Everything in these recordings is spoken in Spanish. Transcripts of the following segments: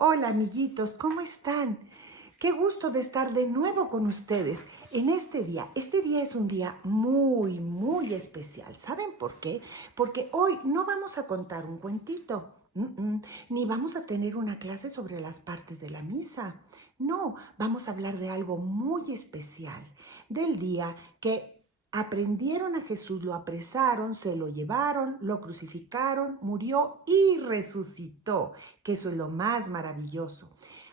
Hola amiguitos, ¿cómo están? Qué gusto de estar de nuevo con ustedes en este día. Este día es un día muy especial. ¿Saben por qué? Porque hoy no vamos a contar un cuentito, ni vamos a tener una clase sobre las partes de la misa. No, vamos a hablar de algo muy especial, del día que aprendieron a Jesús, lo apresaron, se lo llevaron, lo crucificaron, murió y resucitó, que eso es lo más maravilloso.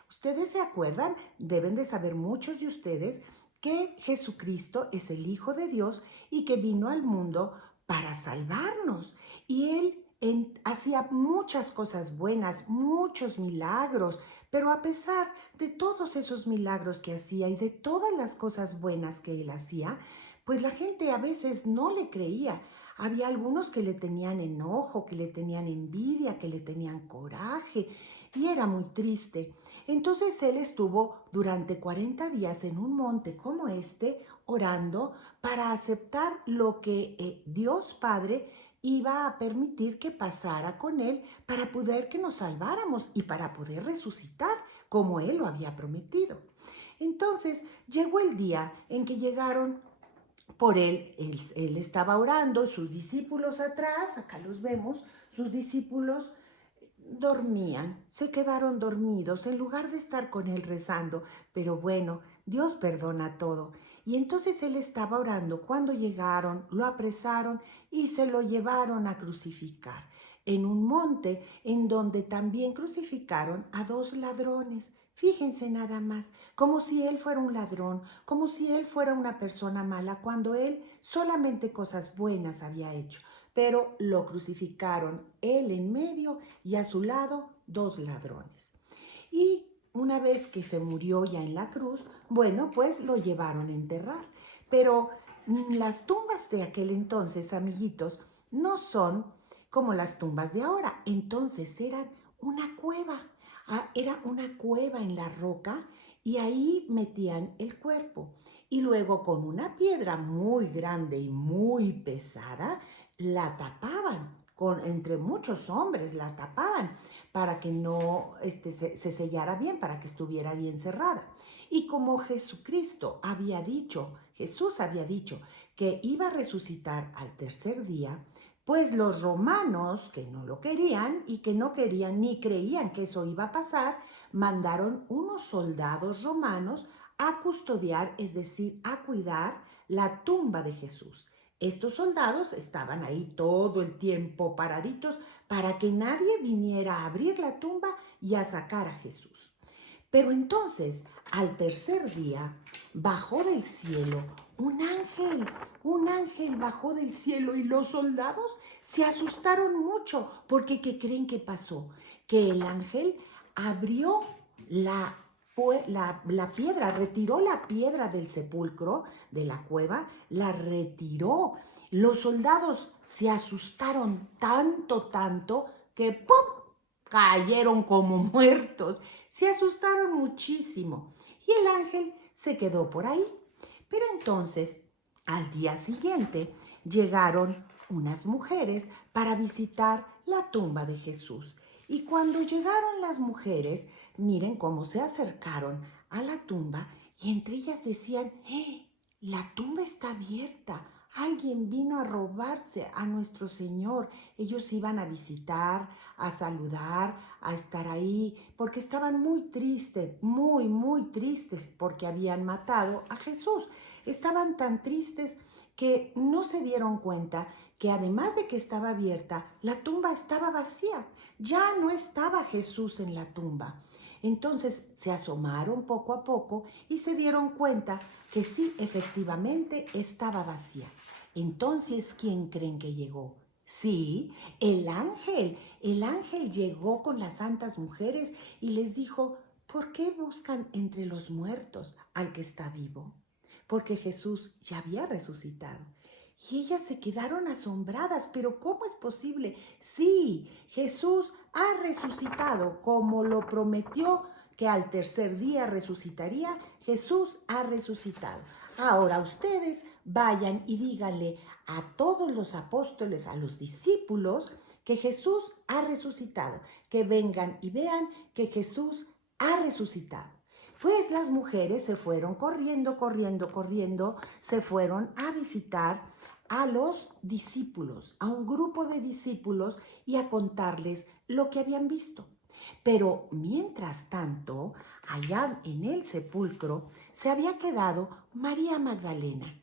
Ustedes se acuerdan, deben de saber muchos de ustedes, que Jesucristo es el Hijo de Dios y que vino al mundo para salvarnos. Y hacía muchas cosas buenas, muchos milagros, pero a pesar de todos esos milagros que hacía y de todas las cosas buenas que él hacía, pues la gente a veces no le creía. Había algunos que le tenían enojo, que le tenían envidia, que le tenían coraje, y era muy triste. Entonces él estuvo durante 40 días en un monte como este, orando para aceptar lo que Dios Padre iba a permitir que pasara con él para poder que nos salváramos y para poder resucitar como él lo había prometido. Entonces llegó el día en que llegaron por él estaba orando, sus discípulos atrás, acá los vemos, sus discípulos dormían, se quedaron dormidos en lugar de estar con él rezando. Pero bueno, Dios perdona todo. Y entonces él estaba orando cuando llegaron, lo apresaron y se lo llevaron a crucificar en un monte en donde también crucificaron a dos ladrones. Fíjense nada más, como si él fuera un ladrón, como si él fuera una persona mala, cuando él solamente cosas buenas había hecho. Pero lo crucificaron él en medio y a su lado dos ladrones. Y una vez que se murió ya en la cruz, bueno, pues lo llevaron a enterrar. Pero las tumbas de aquel entonces, amiguitos, no son como las tumbas de ahora. Entonces eran una cueva. Era una cueva en la roca y ahí metían el cuerpo. Y luego con una piedra muy grande y muy pesada, la tapaban. Entre muchos hombres la tapaban para que no se sellara bien, para que estuviera bien cerrada. Y como Jesús había dicho que iba a resucitar al tercer día, pues los romanos, que no lo querían y que no querían ni creían que eso iba a pasar, mandaron unos soldados romanos a custodiar, es decir, a cuidar la tumba de Jesús. Estos soldados estaban ahí todo el tiempo paraditos para que nadie viniera a abrir la tumba y a sacar a Jesús. Pero entonces, al tercer día, bajó del cielo un ángel bajó del cielo y los soldados se asustaron mucho porque ¿qué creen que pasó? Que el ángel abrió la piedra, retiró la piedra del sepulcro, de la cueva, la retiró. Los soldados se asustaron tanto, que ¡pum! Cayeron como muertos. Se asustaron muchísimo y el ángel se quedó por ahí. Pero entonces, al día siguiente, llegaron unas mujeres para visitar la tumba de Jesús. Y cuando llegaron las mujeres, miren cómo se acercaron a la tumba y entre ellas decían, la tumba está abierta. Alguien vino a robarse a nuestro Señor. Ellos iban a visitar, a saludar, a estar ahí, porque estaban muy tristes, muy tristes, porque habían matado a Jesús. Estaban tan tristes que no se dieron cuenta que además de que estaba abierta, la tumba estaba vacía. Ya no estaba Jesús en la tumba. Entonces se asomaron poco a poco y se dieron cuenta que sí, efectivamente estaba vacía. Entonces, ¿quién creen que llegó? Sí, el ángel. El ángel llegó con las santas mujeres y les dijo, ¿por qué buscan entre los muertos al que está vivo? Porque Jesús ya había resucitado. Y ellas se quedaron asombradas, pero ¿cómo es posible? Sí, Jesús ha resucitado como lo prometió que al tercer día resucitaría. Jesús ha resucitado. Ahora ustedes vayan y díganle a todos los apóstoles, a los discípulos, que Jesús ha resucitado, que vengan y vean que Jesús ha resucitado. Pues las mujeres se fueron corriendo, se fueron a visitar a los discípulos, a un grupo de discípulos y a contarles lo que habían visto. Pero mientras tanto, allá en el sepulcro se había quedado María Magdalena.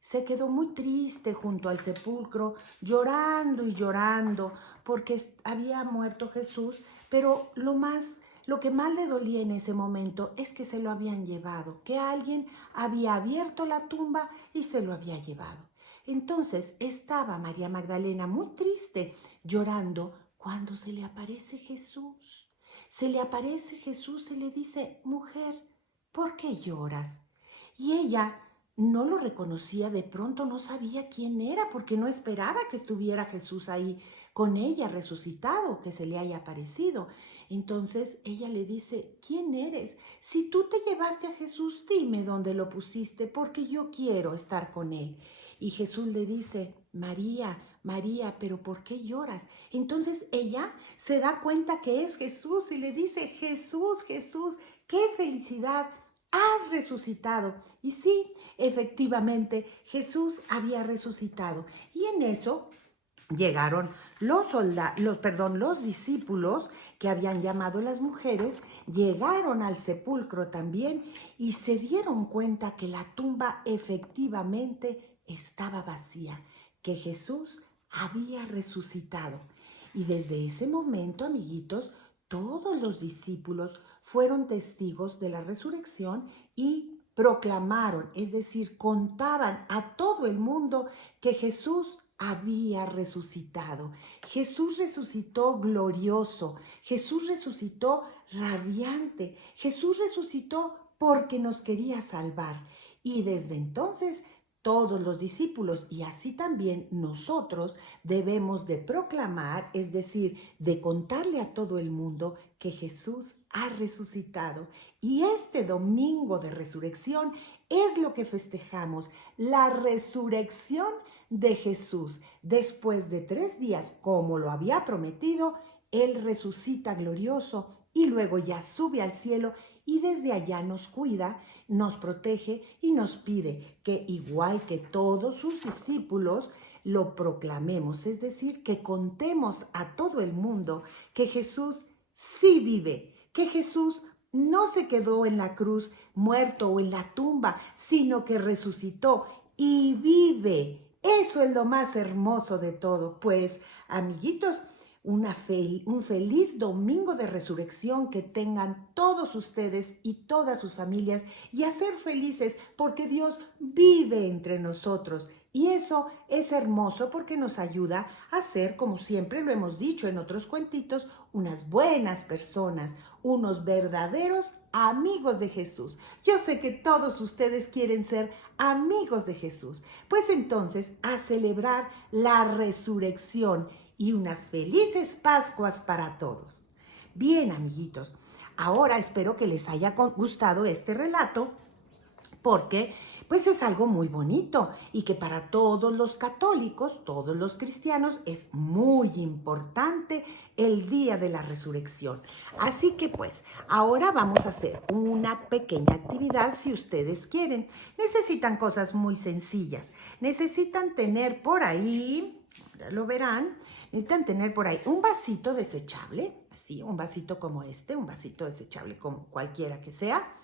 Se quedó muy triste junto al sepulcro, llorando y llorando, porque había muerto Jesús, pero lo que más le dolía en ese momento es que se lo habían llevado, que alguien había abierto la tumba y se lo había llevado. Entonces estaba María Magdalena muy triste, llorando, cuando se le aparece Jesús. Se le aparece Jesús y le dice: mujer, ¿por qué lloras? Y ella no lo reconocía, de pronto no sabía quién era, porque no esperaba que estuviera Jesús ahí con ella, resucitado, que se le haya aparecido. Entonces ella le dice: ¿quién eres? Si tú te llevaste a Jesús, dime dónde lo pusiste, porque yo quiero estar con él. Y Jesús le dice: María, María, pero ¿por qué lloras? Entonces ella se da cuenta que es Jesús y le dice: Jesús, Jesús, qué felicidad, has resucitado. Y sí, efectivamente, Jesús había resucitado. Y en eso llegaron los discípulos que habían llamado las mujeres, llegaron al sepulcro también y se dieron cuenta que la tumba efectivamente estaba vacía, que Jesús había resucitado. Y desde ese momento, amiguitos, todos los discípulos fueron testigos de la resurrección y proclamaron, es decir, contaban a todo el mundo que Jesús había resucitado. Jesús resucitó glorioso, Jesús resucitó radiante, Jesús resucitó porque nos quería salvar. Y desde entonces todos los discípulos y así también nosotros debemos de proclamar, es decir, de contarle a todo el mundo que Jesús ha resucitado. Y este domingo de resurrección es lo que festejamos, la resurrección de Jesús. Después de 3 días, como lo había prometido, Él resucita glorioso y luego ya sube al cielo y desde allá nos cuida, nos protege y nos pide que, igual que todos sus discípulos, lo proclamemos, es decir, que contemos a todo el mundo que Jesús sí vive, que Jesús no se quedó en la cruz muerto o en la tumba, sino que resucitó y vive. Eso es lo más hermoso de todo. Pues, amiguitos, un feliz domingo de resurrección que tengan todos ustedes y todas sus familias y a ser felices porque Dios vive entre nosotros. Y eso es hermoso porque nos ayuda a ser, como siempre lo hemos dicho en otros cuentitos, unas buenas personas, unos verdaderos amigos de Jesús. Yo sé que todos ustedes quieren ser amigos de Jesús. Pues entonces, a celebrar la resurrección y unas felices Pascuas para todos. Bien, amiguitos, ahora espero que les haya gustado este relato porque pues es algo muy bonito y que para todos los católicos, todos los cristianos, es muy importante el día de la resurrección. Así que pues ahora vamos a hacer una pequeña actividad si ustedes quieren. Necesitan cosas muy sencillas. Necesitan tener por ahí, ahora lo verán, necesitan tener por ahí un vasito desechable, así, un vasito como este, un vasito desechable como cualquiera que sea,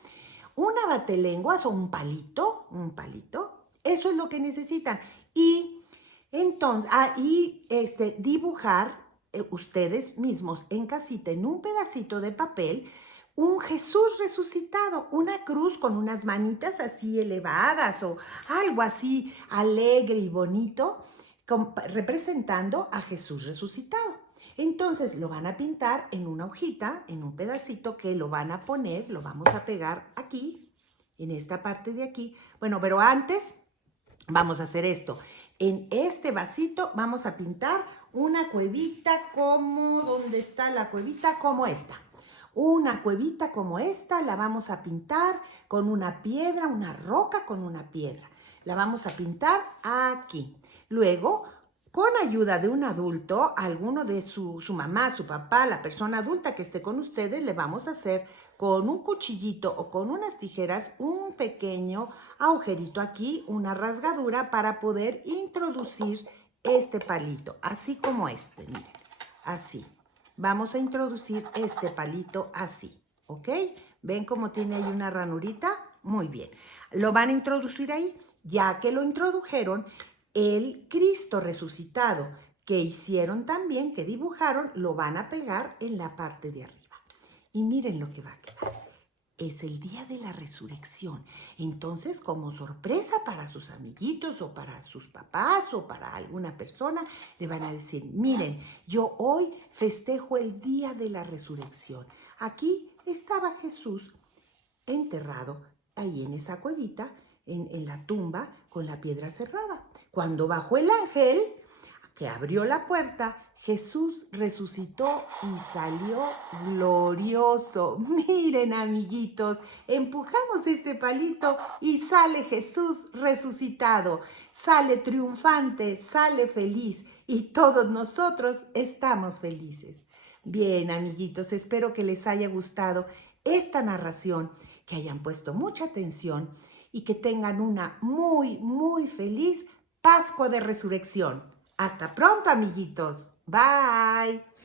una batelenguas o un palito, eso es lo que necesitan. Y entonces, dibujar ustedes mismos en casita, en un pedacito de papel, un Jesús resucitado, una cruz con unas manitas así elevadas o algo así alegre y bonito, representando a Jesús resucitado. Entonces lo van a pintar en una hojita, en un pedacito que lo van a poner, lo vamos a pegar aquí, en esta parte de aquí. Bueno, pero antes vamos a hacer esto. En este vasito vamos a pintar una cuevita como, ¿dónde está la cuevita? Como esta. Una cuevita como esta la vamos a pintar con una piedra, una roca con una piedra. La vamos a pintar aquí. Luego con ayuda de un adulto, alguno de su mamá, su papá, la persona adulta que esté con ustedes, le vamos a hacer con un cuchillito o con unas tijeras un pequeño agujerito aquí, una rasgadura para poder introducir este palito, así como este, miren, así. Vamos a introducir este palito así, ¿ok? ¿Ven cómo tiene ahí una ranurita? Muy bien. Lo van a introducir ahí. Ya que lo introdujeron, el Cristo resucitado que hicieron también, que dibujaron, lo van a pegar en la parte de arriba. Y miren lo que va a quedar. Es el día de la resurrección. Entonces, como sorpresa para sus amiguitos o para sus papás o para alguna persona, le van a decir, miren, yo hoy festejo el día de la resurrección. Aquí estaba Jesús enterrado, ahí en esa cuevita, en la tumba, con la piedra cerrada. Cuando bajó el ángel, que abrió la puerta, Jesús resucitó y salió glorioso. Miren, amiguitos, empujamos este palito y sale Jesús resucitado. Sale triunfante, sale feliz y todos nosotros estamos felices. Bien, amiguitos, espero que les haya gustado esta narración, que hayan puesto mucha atención y que tengan una muy, muy feliz Pascua de Resurrección. Hasta pronto, amiguitos. Bye.